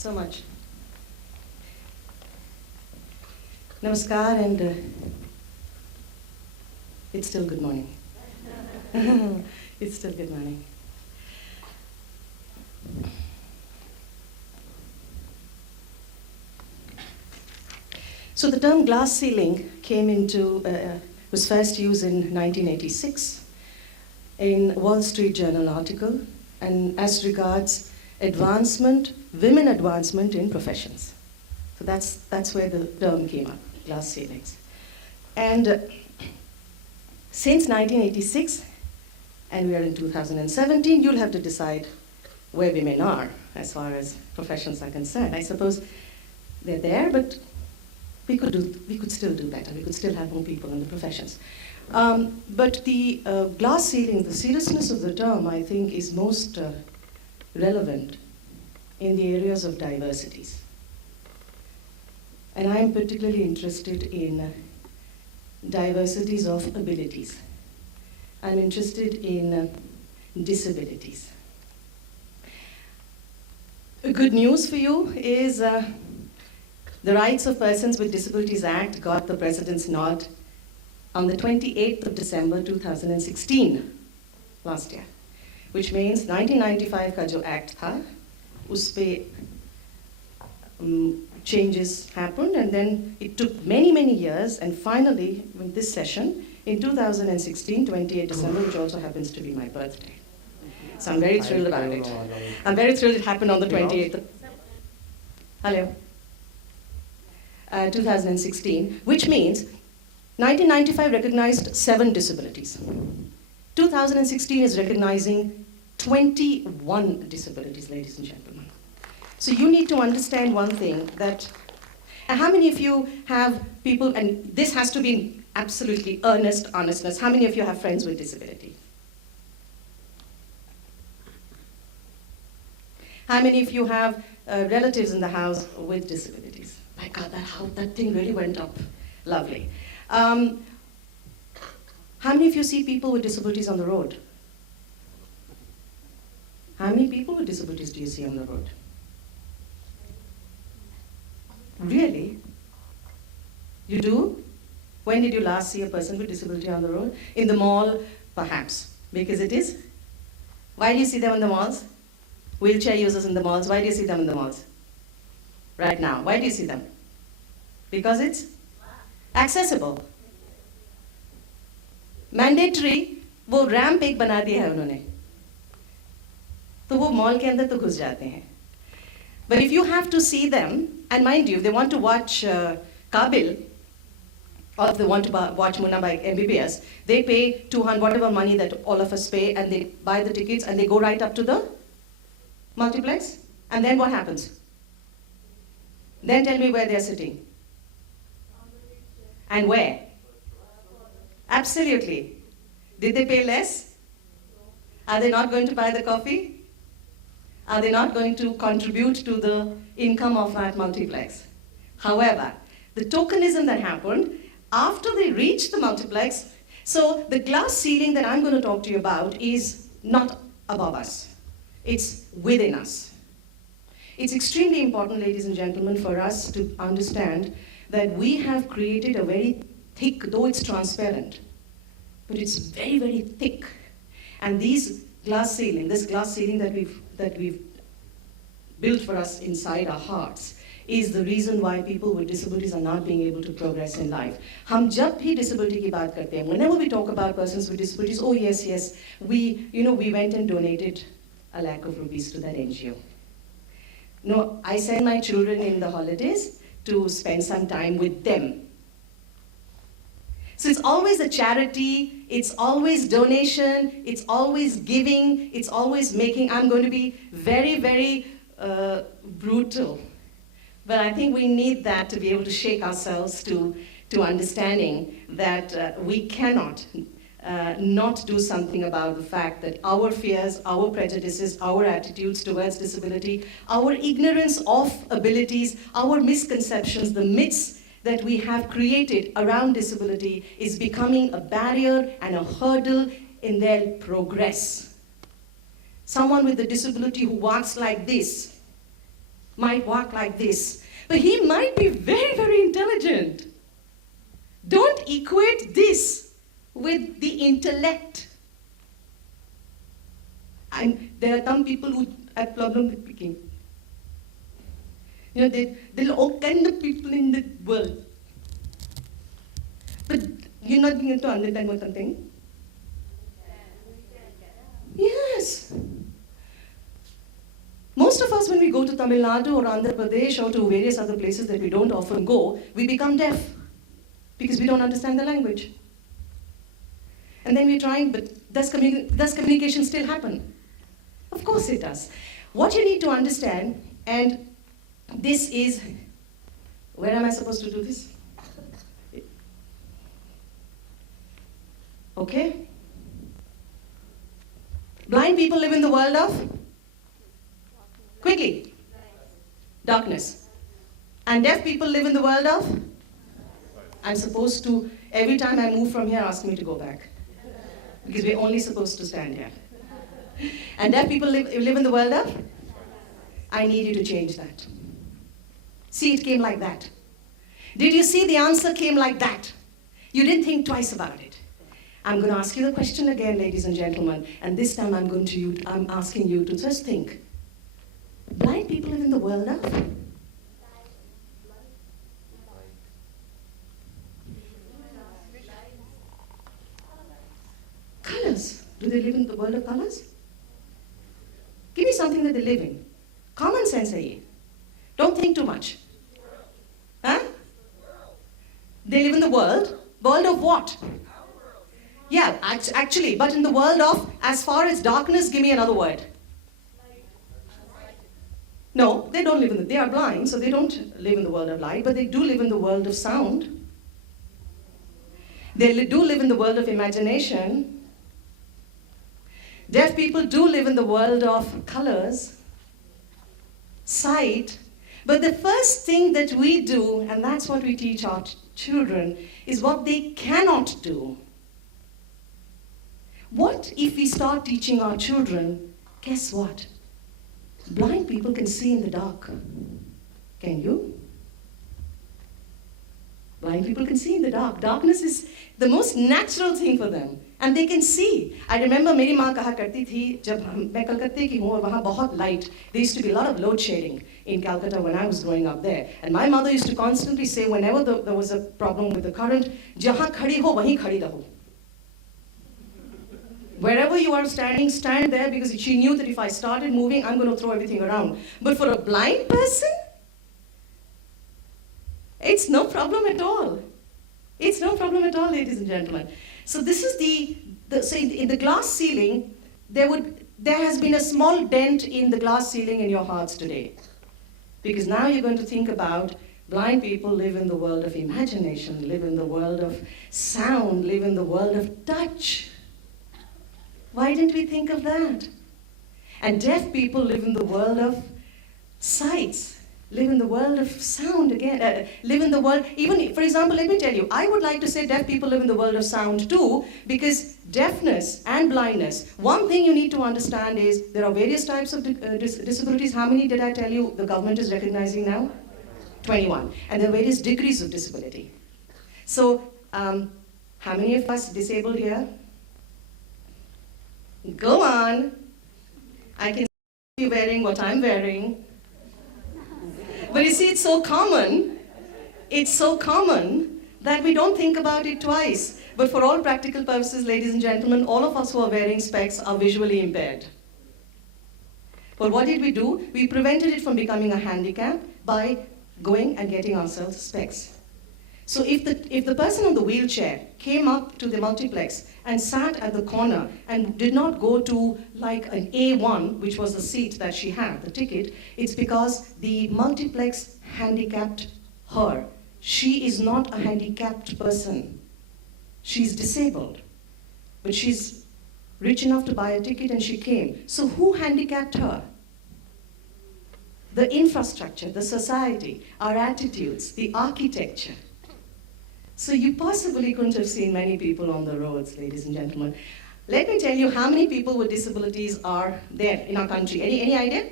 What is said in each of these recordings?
so much. Namaskar, and it's still good morning. It's still good morning. So the term glass ceiling was first used in 1986 in Wall Street Journal article, and as regards women advancement in professions. So that's where the term came up, glass ceilings. And since 1986, and we are in 2017, you'll have to decide where women are as far as professions are concerned. I suppose they're there, but we could still do better. We could still have more people in the professions. But the glass ceiling, the seriousness of the term, I think, is most relevant in the areas of diversities. And I'm particularly interested in diversities of abilities. I'm interested in disabilities. Good news for you is the Rights of Persons with Disabilities Act got the President's nod on the 28th of December 2016, last year, which means 1995 का जो act था, उस पे changes happened, and then it took many, many years, and finally, in this session, in 2016, 28 December, which also happens to be my birthday. So I'm very thrilled about it. I'm very thrilled it happened on the 28th. Hello. 2016, which means 1995 recognized 7 disabilities. 2016 is recognizing 21 disabilities, ladies and gentlemen. So you need to understand one thing, that how many of you have people, and this has to be absolutely honestness, how many of you have friends with disability? How many of you have relatives in the house with disabilities? My God, that thing really went up. Lovely. How many of you see people with disabilities on the road? How many people with disabilities do you see on the road? Really? You do? When did you last see a person with disability on the road? In the mall, perhaps, because it is. Why do you see them in the malls? Wheelchair users in the malls, why do you see them in the malls? Right now, why do you see them? Because it's accessible. Mandatory, वो ramp एक बना दिया है उन्होंने, तो वो mall के अंदर तो घुस जाते हैं. But if you have to see them, and mind you, if they want to watch Kabil, or if they want to watch Munna by MBBS, they pay 200, whatever money that all of us pay, and they buy the tickets, and they go right up to the multiplex, and then what happens? Then tell me where they're sitting. And where? Absolutely. Did they pay less? Are they not going to buy the coffee? Are they not going to contribute to the income of that multiplex? However, the tokenism that happened after they reached the multiplex, so the glass ceiling that I'm going to talk to you about is not above us. It's within us. It's extremely important, ladies and gentlemen, for us to understand that we have created a very thick, though it's transparent, but it's very, very thick. And this glass ceiling that we've built for us inside our hearts is the reason why people with disabilities are not being able to progress in life. हम जब भी disability की बात करते हैं, whenever we talk about persons with disabilities, oh yes, we went and donated a lakh of rupees to that NGO. No, I send my children in the holidays to spend some time with them. So it's always a charity, it's always donation, it's always giving, it's always making. I'm going to be very, very brutal. But I think we need that to be able to shake ourselves to understanding that we cannot not do something about the fact that our fears, our prejudices, our attitudes towards disability, our ignorance of abilities, our misconceptions, the myths that we have created around disability is becoming a barrier and a hurdle in their progress. Someone with a disability who walks like this might walk like this, but he might be very, very intelligent. Don't equate this with the intellect. And there are some people who have problem with speaking. You know, there are all kind of people in the world. But you're not going to understand what I'm saying? Yes. Most of us, when we go to Tamil Nadu or Andhra Pradesh or to various other places that we don't often go, we become deaf because we don't understand the language. And then we're trying, but does communication still happen? Of course it does. What you need to understand, and this is, where am I supposed to do this? Okay? Blind people live in the world of? Quickly. Darkness. And deaf people live in the world of? I'm supposed to, every time I move from here, ask me to go back. Because we're only supposed to stand here. And deaf people live in the world of? I need you to change that. See, it came like that. Did you see the answer came like that? You didn't think twice about it. I'm going to ask you the question again, ladies and gentlemen, and this time I'm asking you to just think. Blind people live in the world of? Colors. Do they live in the world of colors? Give me something that they live in. Common sense, hai. Don't think too much. Huh? They live in the world. World of what? Yeah, actually, but in the world of, as far as darkness, give me another word. No, they don't live in they are blind, so they don't live in the world of light, but they do live in the world of sound. They do live in the world of imagination. Deaf people do live in the world of colors, sight. But the first thing that we do, and that's what we teach our children, is what they cannot do. What if we start teaching our children, guess what? Blind people can see in the dark. Can you? Blind people can see in the dark. Darkness is the most natural thing for them. And they can see. I remember मेरी माँ कहा करती थी जब मैं कलकत्ते की हूँ और वहाँ बहुत light. There used to be a lot of load shedding in Calcutta when I was growing up there. And my mother used to constantly say whenever there was a problem with the current, जहाँ खड़ी हो वहीं खड़ी रहो. Wherever you are standing, stand there, because she knew that if I started moving, I'm going to throw everything around. But for a blind person, it's no problem at all. It's no problem at all, ladies and gentlemen. So this is so in the glass ceiling, there has been a small dent in the glass ceiling in your hearts today. Because now you're going to think about blind people live in the world of imagination, live in the world of sound, live in the world of touch. Why didn't we think of that? And deaf people live in the world of sights, live in the world of sound again, live in the world, even, for example, let me tell you, I would like to say deaf people live in the world of sound too, because deafness and blindness, one thing you need to understand is there are various types of disabilities. How many did I tell you the government is recognizing now? 21. And there are various degrees of disability. So, how many of us disabled here? Go on. I can see you wearing what I'm wearing. But you see, it's so common that we don't think about it twice. But for all practical purposes, ladies and gentlemen, all of us who are wearing specs are visually impaired. But what did we do? We prevented it from becoming a handicap by going and getting ourselves specs. So if the person on the wheelchair came up to the multiplex and sat at the corner and did not go to like an A1, which was the seat that she had, the ticket, it's because the multiplex handicapped her. She is not a handicapped person. She's disabled. But she's rich enough to buy a ticket and she came. So who handicapped her? The infrastructure, the society, our attitudes, the architecture. So you possibly couldn't have seen many people on the roads, ladies and gentlemen. Let me tell you how many people with disabilities are there in our country. Any idea?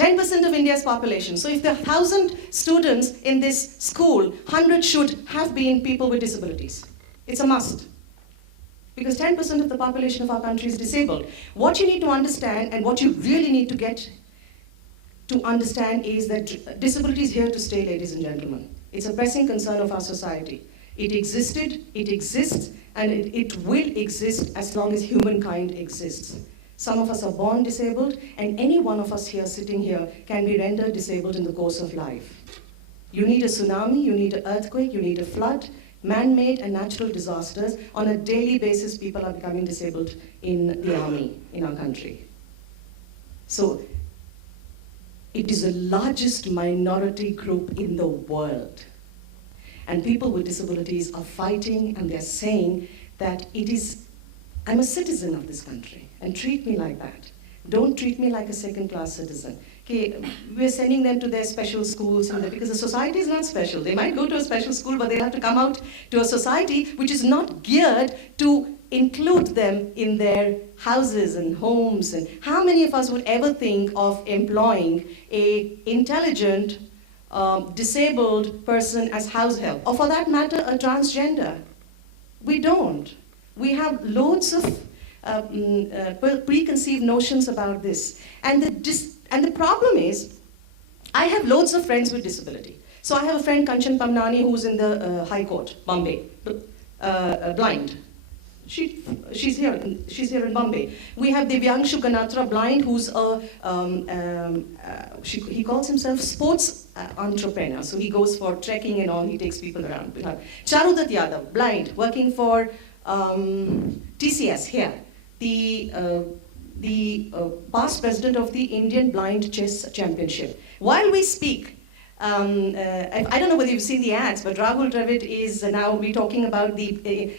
10% of India's population. So if there are 1,000 students in this school, 100 should have been people with disabilities. It's a must. Because 10% of the population of our country is disabled. What you need to understand, and what you really need to get to understand, is that disability is here to stay, ladies and gentlemen. It's a pressing concern of our society. It existed, it exists, and it will exist as long as humankind exists. Some of us are born disabled, and any one of us here sitting here can be rendered disabled in the course of life. You need a tsunami, you need an earthquake, you need a flood, man-made and natural disasters. On a daily basis, people are becoming disabled in the army in our country. So it is the largest minority group in the world. And people with disabilities are fighting, and they're saying that I'm a citizen of this country, and treat me like that. Don't treat me like a second-class citizen. Okay, we're sending them to their special schools, because the society is not special. They might go to a special school, but they'll have to come out to a society which is not geared to include them in their houses and homes. And how many of us would ever think of employing an intelligent, disabled person as house help, or for that matter, a transgender? We don't. We have loads of preconceived notions about this. And the problem is, I have loads of friends with disability. So I have a friend, Kanchan Pamnani, who's in the High Court, Bombay, blind. She's here in Bombay. We have Divyangshu Ganatra, blind, who's he calls himself sports entrepreneur. So he goes for trekking and all, he takes people around. We have Charudat Yadav, blind, working for TCS here, the past president of the Indian Blind Chess Championship. While we speak, I don't know whether you've seen the ads, but Rahul Dravid is now, we're talking about the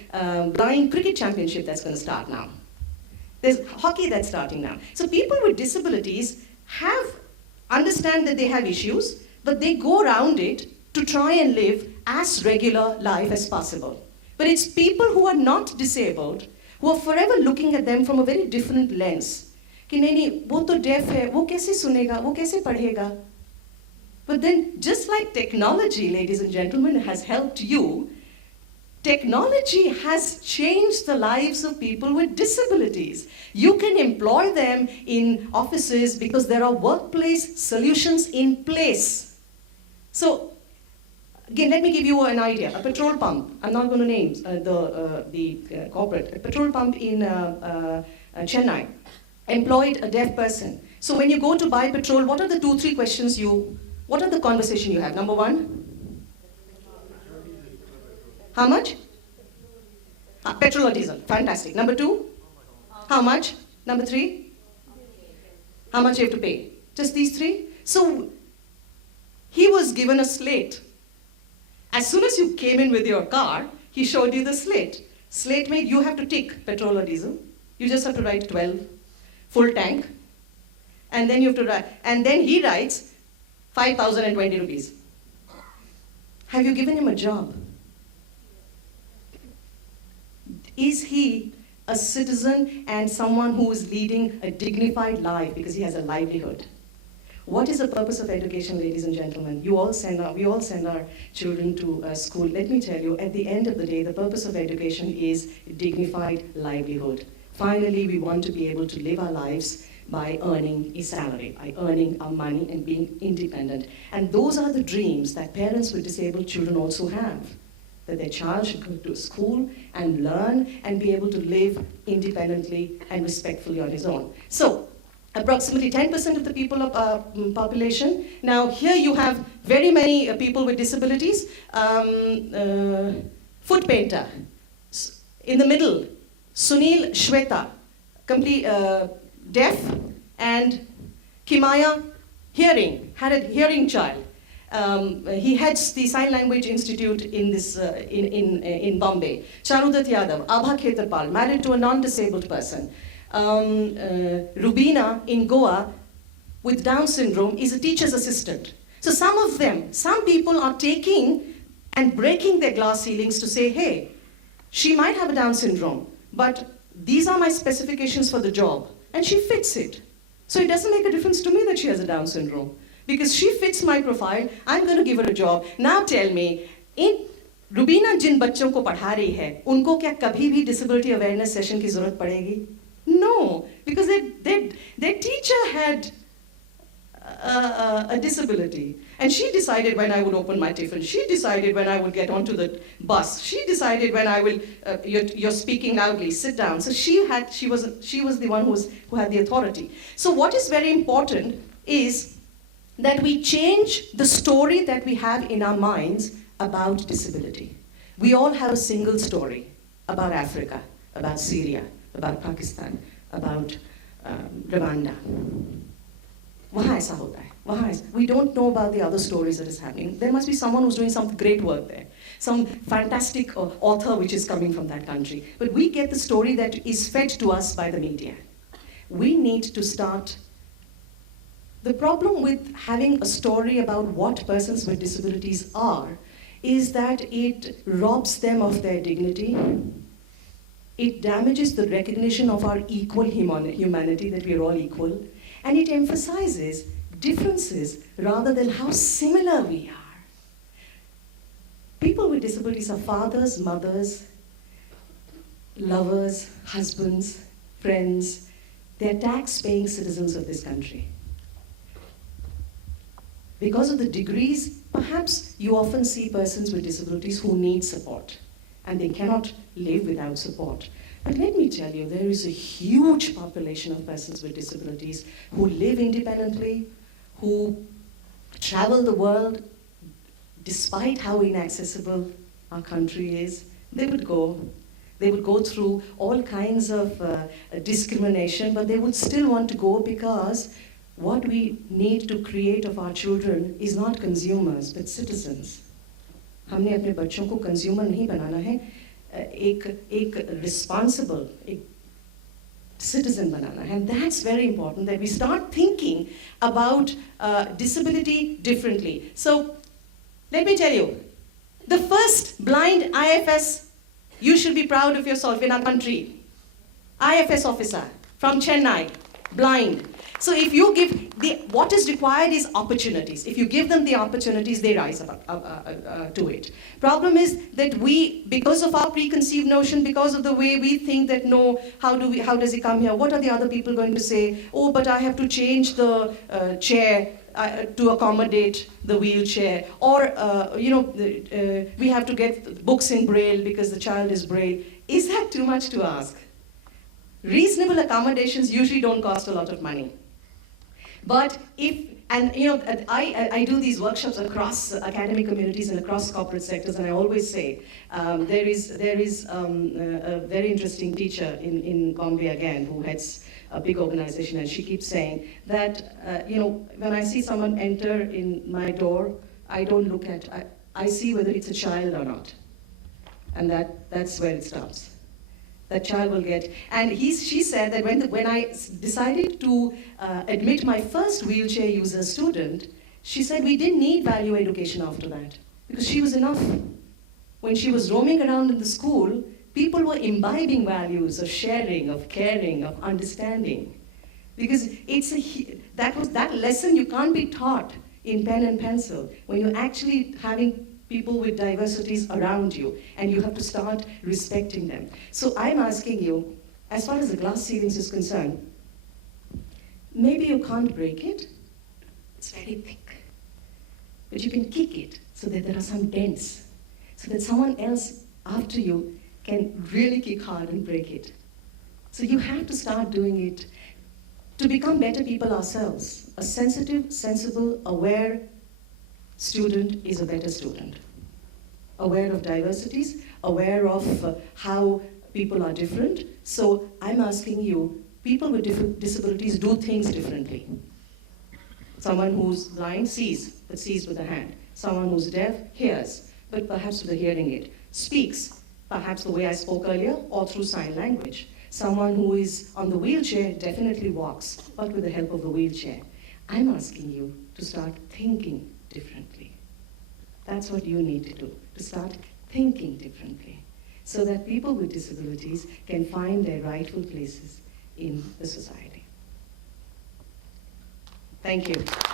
blind cricket championship that's going to start now. There's hockey that's starting now. So people with disabilities understand that they have issues, but they go around it to try and live as regular life as possible. But it's people who are not disabled who are forever looking at them from a very different lens. कि नहीं, वो तो deaf है, वो कैसे सुनेगा, वो कैसे पढ़ेगा? But then, just like technology, ladies and gentlemen, has helped you, technology has changed the lives of people with disabilities. You can employ them in offices because there are workplace solutions in place. So, again, let me give you an idea. A petrol pump, I'm not going to name the corporate, a petrol pump in Chennai employed a deaf person. So when you go to buy petrol, what are the 2-3 questions what are the conversation you have? Number one? How much? Petrol or diesel, fantastic. Number 2? How much? Number 3? How much you have to pay? Just these 3? So he was given a slate. As soon as you came in with your car, he showed you the slate. Slate made you have to tick petrol or diesel. You just have to write 12, full tank. And then you have to write, and then he writes 5,020 rupees. Have you given him a job? Is he a citizen and someone who is leading a dignified life because he has a livelihood? What is the purpose of education, ladies and gentlemen? We all send our children to school. Let me tell you, at the end of the day, the purpose of education is dignified livelihood. Finally, we want to be able to live our lives by earning a salary, by earning our money and being independent. And those are the dreams that parents with disabled children also have, that their child should go to school and learn and be able to live independently and respectfully on his own. So, approximately 10% of the people of population. Now here you have very many people with disabilities. Foot painter. In the middle, Sunil Shweta, complete deaf, and Kimaya, had a hearing child. He heads the Sign Language Institute in this in Bombay. Charudat Yadav, Abha Khetarpal, married to a non-disabled person. Rubina in Goa with Down syndrome is a teacher's assistant. So some people are taking and breaking their glass ceilings to say, hey, she might have a Down syndrome, but these are my specifications for the job, and she fits it. So it doesn't make a difference to me that she has a Down syndrome. Because she fits my profile, I'm going to give her a job. Now tell me, in Rubina जिन बच्चों को पढ़ा रही है, उनको क्या कभी भी disability awareness session की ज़रूरत पड़ेगी? No, because their teacher had a disability. And she decided when I would open my tiffin. She decided when I would get onto the bus. She decided when I will, you're speaking loudly, sit down. So she was the one who had the authority. So what is very important is that we change the story that we have in our minds about disability. We all have a single story about Africa, about Syria, about Pakistan, about Rwanda. वहाँ ऐसा होता है, वहाँ ऐसा. We don't know about the other stories that is happening. There must be someone who's doing some great work there, some fantastic author which is coming from that country. But we get the story that is fed to us by the media. We need to start. The problem with having a story about what persons with disabilities are is that it robs them of their dignity. It damages the recognition of our equal humanity, that we are all equal. And it emphasizes differences rather than how similar we are. People with disabilities are fathers, mothers, lovers, husbands, friends. They're tax-paying citizens of this country. Because of the degrees, perhaps you often see persons with disabilities who need support, and they cannot live without support. But let me tell you, there is a huge population of persons with disabilities who live independently, who travel the world, despite how inaccessible our country is. They would go through all kinds of discrimination, but they would still want to go because what we need to create of our children is not consumers, but citizens. हमने अपने बच्चों को consumer नहीं बनाना है, एक responsible, एक citizen banana. And that's very important, that we start thinking about disability differently. So let me tell you, the first blind IFS, you should be proud of yourself in our country. IFS officer from Chennai, blind. So if you give, what is required is opportunities. If you give them the opportunities, they rise up to it. Problem is that we, because of our preconceived notion, because of the way we think that no, how does he come here? What are the other people going to say? Oh, but I have to change the chair to accommodate the wheelchair. Or, we have to get books in Braille because the child is Braille. Is that too much to ask? Reasonable accommodations usually don't cost a lot of money. But I do these workshops across academic communities and across corporate sectors, and I always say, there is a very interesting teacher in Bombay again who heads a big organization, and she keeps saying that, when I see someone enter in my door, I don't look at, I see whether it's a child or not. And that's where it stops. That child will get, and she said that when I decided to admit my first wheelchair user student, she said we didn't need value education after that, because she was enough. When she was roaming around in the school, people were imbibing values of sharing, of caring, of understanding. Because that lesson you can't be taught in pen and pencil, when you're actually having people with diversities around you, and you have to start respecting them. So I'm asking you, as far as the glass ceilings is concerned, maybe you can't break it, it's very thick, but you can kick it so that there are some dents, so that someone else after you can really kick hard and break it. So you have to start doing it to become better people ourselves. A sensitive, sensible, aware student is a better student. Aware of diversities, aware of how people are different. So I'm asking you, people with different disabilities do things differently. Someone who's blind sees, but sees with a hand. Someone who's deaf hears, but perhaps with a hearing aid. Speaks, perhaps the way I spoke earlier, or through sign language. Someone who is on the wheelchair definitely walks, but with the help of the wheelchair. I'm asking you to start thinking differently. That's what you need to do, to start thinking differently, so that people with disabilities can find their rightful places in the society. Thank you.